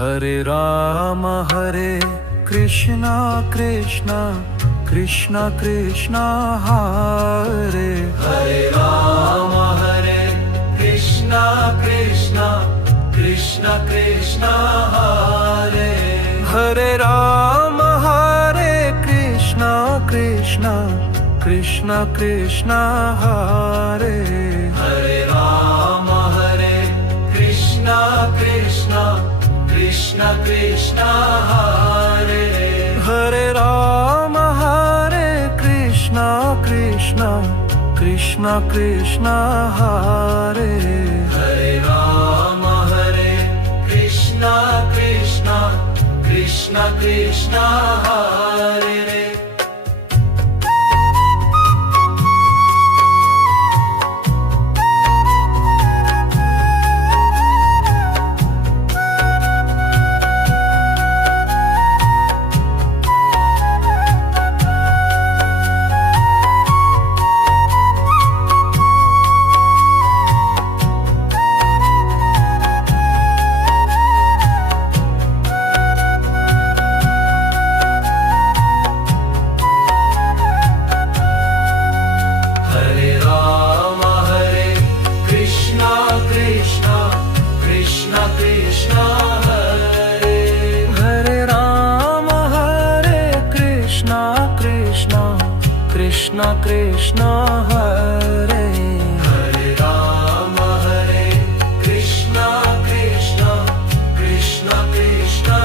Hare Krishna Krishna Krishna Krishna Hare Ram Hare Krishna Krishna Krishna Krishna Hare Ram Hare Krishna Krishna Krishna Krishna Hare Ram Hare Krishna Krishna Krishna Krishna Hare Ram Hare Krishna Krishna Krishna Krishna Hare Ram Hare Krishna Krishna Krishna Krishna Hare Krishna Krishna Hare Ram Hare Krishna Krishna Krishna Krishna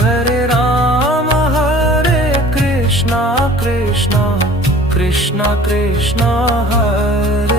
Hare Ram Hare Krishna Krishna Krishna Krishna Hare